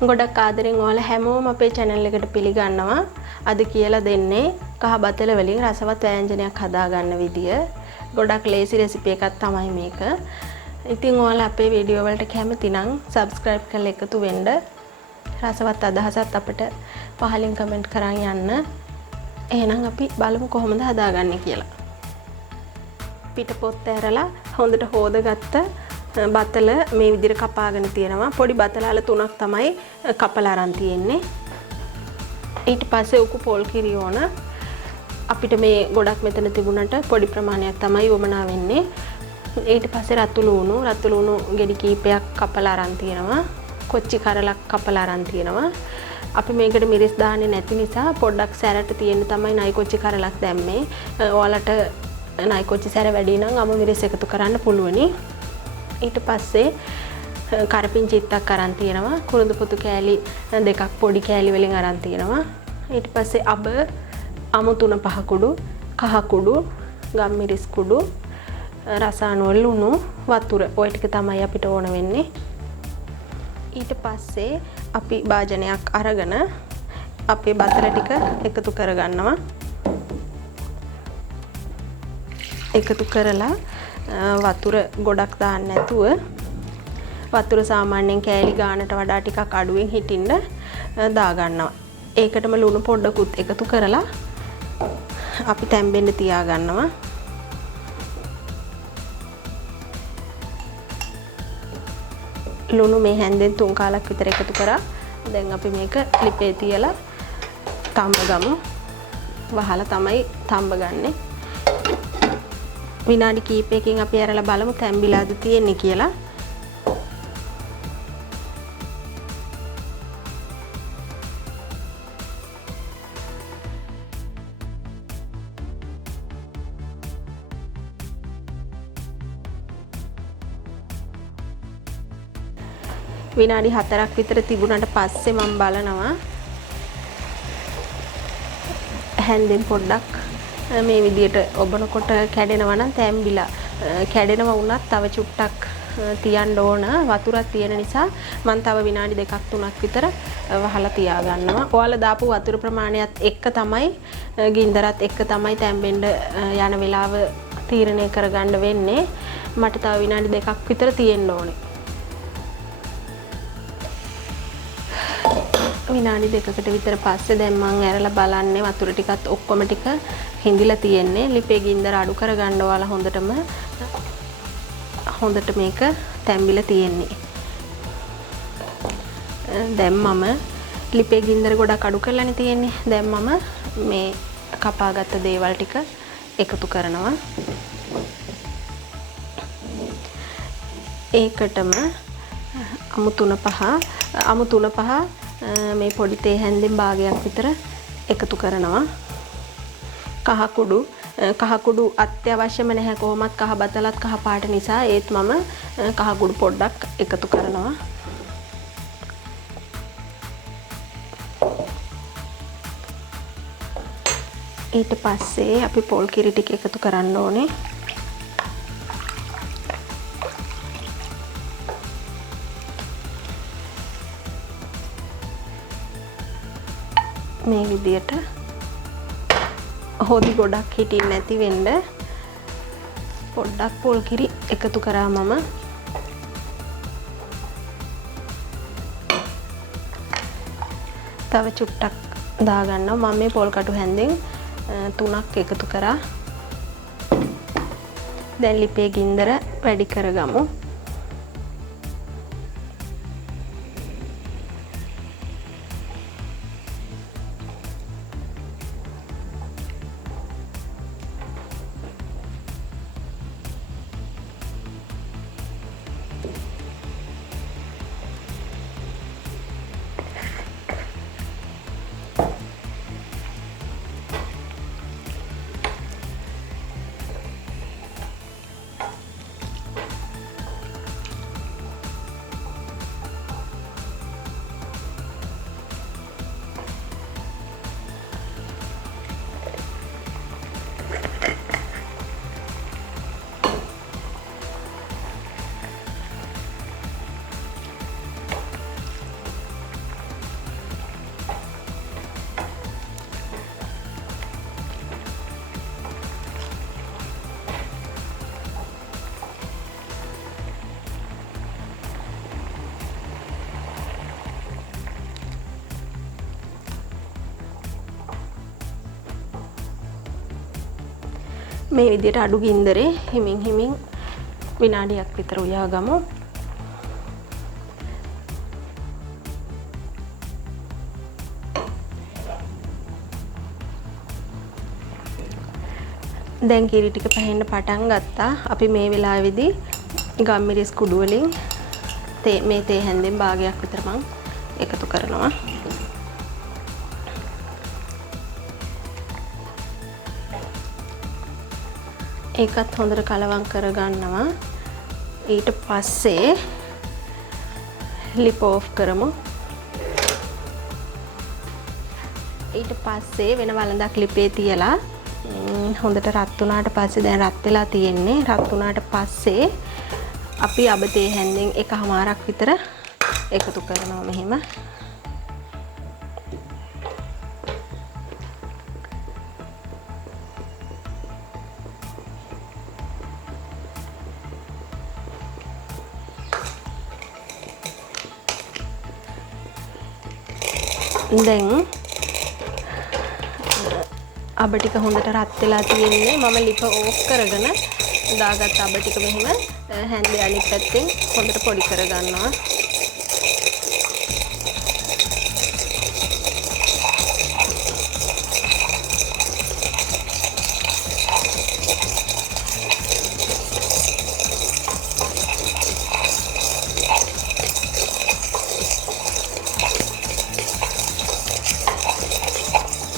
ගොඩක් ආදරෙන් ඔයාලා හැමෝම අපේ channel එකට පිළිගන්නවා. අද කියලා දෙන්නේ කහ බතල වලින් රසවත් ව්‍යංජනයක් හදාගන්න විදිය. ගොඩක් ලේසි රෙසිපි එකක් තමයි මේක. ඉතින් ඔයාලා අපේ වීඩියෝ වලට කැමති නම් subscribe කරලා එකතු වෙන්න. රසවත් අදහසත් අපිට පහලින් කමෙන්ට් කරන් යන්න. එහෙනම් අපි බලමු කොහොමද හදාගන්නේ කියලා. පිට පොත් ඇරලා හොඳට හොදගත්ත බතල මේ විදිහට කපාගෙන තියෙනවා. පොඩි බතලාල 3ක් තමයි කපලා අරන් තියෙන්නේ. ඊට පස්සේ උකු පොල් කිරි ඕන. අපිට මේ ගොඩක් මෙතන තිබුණාට පොඩි ප්‍රමාණයක් තමයි වමනා වෙන්නේ. ඊට පස්සේ රතු ලුණු ගෙඩි කීපයක් කපලා අරන් තියෙනවා. කොච්චි කරලක් කපලා අරන් තියෙනවා. අපි මේකට මිරිස් දාන්නේ නැති නිසා පොඩ්ඩක් සැරට තියෙන තමයි නයි කොච්චි කරලක් දැම්මේ. ඔයාලට නයි කොච්චි සැර වැඩි නම් අමු මිරිස් එකතු කරන්න පුළුවනි. ඊට පස්සේ කරපිංචිත්තක් අරන් තියෙනවා. කුරුඳු පුතු කෑලි දෙකක් පොඩි කෑලි වලින් අරන් තියෙනවා. ඊට පස්සේ අමු 3-5 කුඩු, කහ කුඩු, ගම් මිරිස් කුඩු, රසායන ලුණු, වතුර. ඔය ටික තමයි අපිට ඕන වෙන්නේ. ඊට පස්සේ අපි භාජනයක් අරගෙන අපේ බතල ටික එකතු කරගන්නවා. එකතු කරලා වතුර ගොඩක් දාන්න නැතුව වතුර සාමාන්‍යයෙන් කෑලි ගානට වඩා ටිකක් අඩුවෙන් හිටින්න දා ගන්නවා. ඒකටම ලුණු පොඩ්ඩකුත් එකතු කරලා අපි තැම්බෙන්න තියා ගන්නවා. ලුණු මේ හැන්දෙන් 3 කාලක් විතර එකතු කරා. දැන් අපි මේක ලිපේ තියලා තඹ ගමු. වහලා තමයි තඹ ගන්නෙ. විනාඩි කිහිපයකින් අපි අරලා බලමු තැම්බිලාද තියෙන්නේ කියලා. විනාඩි 4ක් විතර තිබුණාට පස්සේ මම බලනවා හැන්දෙන් පොඩ්ඩක් මේ විදියට ඔබනකොට කැඩෙනවා නම් තැම්බිලා. කැඩෙනවා වුණත් තව චුට්ටක් තියන්න ඕන. වතුරක් තියෙන නිසා මම තව විනාඩි 2-3ක් විතර වහලා තියා ගන්නවා. ඔයාලා දාපු වතුර ප්‍රමාණයත් එක්ක තමයි ගින්දරත් එක්ක තමයි තැම්බෙන්න යන වෙලාව තීරණය කරගන්න වෙන්නේ. මට තව විනාඩි 2ක් විතර තියෙන්න ඕනේ. විනාඩි 2කට විතර පස්සේ දැන් මම ඇරලා බලන්නේ වතුර ටිකත් ඔක්කොම ටික හිඳිලා තියෙන්නේ. ලිපේ ගින්දර අඩු කරගන්න ඕලා හොඳට මේක තැම්බිලා තියෙන්නේ. දැන් මම ලිපේ ගින්දර ගොඩක් අඩු කරලානේ තියෙන්නේ. දැන් මම මේ කපාගත්ත දේවල් ටික එකතු කරනවා. ඒකටම අමු 3-5 මේ පොඩි තේ හැන්දෙන් භාගයක් විතර එකතු කරනවා. කහ කුඩු අත්‍යවශ්‍යම නැහැ. කොහොමත් කහ බතලත් කහ පාට නිසා ඒත් මම කහ කුඩු පොඩ්ඩක් එකතු කරනවා. ඊට පස්සේ අපි පොල් කිරි ටික එකතු කරන්න ඕනේ. මේ විදියට හොදි ගොඩක් හිටින්න නැති වෙන්න පොඩ්ඩක් පොල් කිරි එකතු කරා මම. තව චුට්ටක් දාගන්නවා. මම මේ පොල් කටු හැන්දෙන් 3ක් එකතු කරා. දැන් ලිපේ ගින්දර වැඩි කරගමු. මේ විදිහට අඩු ගින්දරේ හිමින් හිමින් විනාඩියක් විතර උයා ගමු. දැන් කිරි ටික පැහෙන්න පටන් ගත්තා. අපි මේ වෙලාවේදී ගම්මිරිස් කුඩු වලින් මේ තේ හැන්දෙන් භාගයක් විතර මම එකතු කරනවා. ඒකත් හොඳට කලවම් කරගන්නවා. ඊට පස්සේ ලිප් ඔෆ් කරමු. ඊට පස්සේ වෙන වළඳක් ලිපේ තියලා හොඳට රත් වුණාට පස්සේ දැන් රත් වෙලා තියෙන්නේ. රත් වුණාට පස්සේ අපි අබ තේ හැන්දෙන් එකමාරක් විතර එකතු කරනවා මෙහෙම. දැන් අබ ටික හොඳට රත් වෙලා තියෙන්නේ. මම ලිප ඕෆ් කරගෙන දාගත්ත අබ ටික මෙහෙම හැන්දේ අනිත් පැත්තෙන් හොඳට පොඩි කරගන්නවා.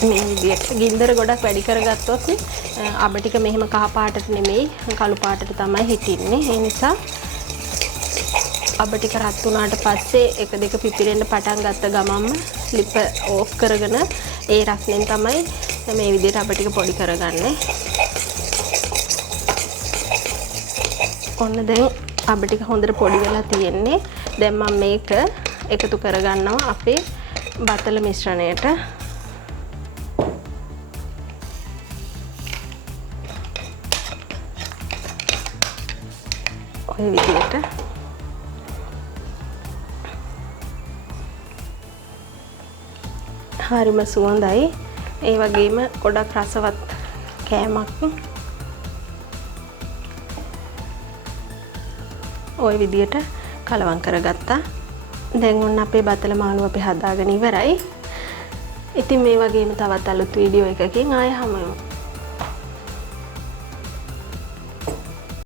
මේ විදිහට ගින්දර ගොඩක් වැඩි කරගත්තොත් අබ ටික මෙහෙම කහ පාටට නෙමෙයි කළු පාටට තමයි හිටින්නේ. ඒ නිසා අබ ටික රත් වුණාට පස්සේ එක දෙක පිපිරෙන්න පටන් ගත්ත ගමන්ම ලිප ඕෆ් කරගෙන ඒ රස්නෙන් තමයි මේ විදිහට අබ ටික පොඩි කරගන්නේ. ඔන්න දැන් අබ ටික හොඳට පොඩි වෙලා තියෙන්නේ. දැන් මම මේක එකතු කරගන්නවා අපේ බතල මිශ්‍රණයට. ඔය විදිහට හරිම සුවඳයි. ඒ වගේම ගොඩක් රසවත් කෑමක්. ඔය විදිහට කලවම් කරගත්තා. දැන් ඔන්න අපේ බතල මාළු අපි හදාගෙන ඉවරයි. ඉතින් මේ වගේම තවත් අලුත් වීඩියෝ එකකින් ආයෙ හමු වෙමු.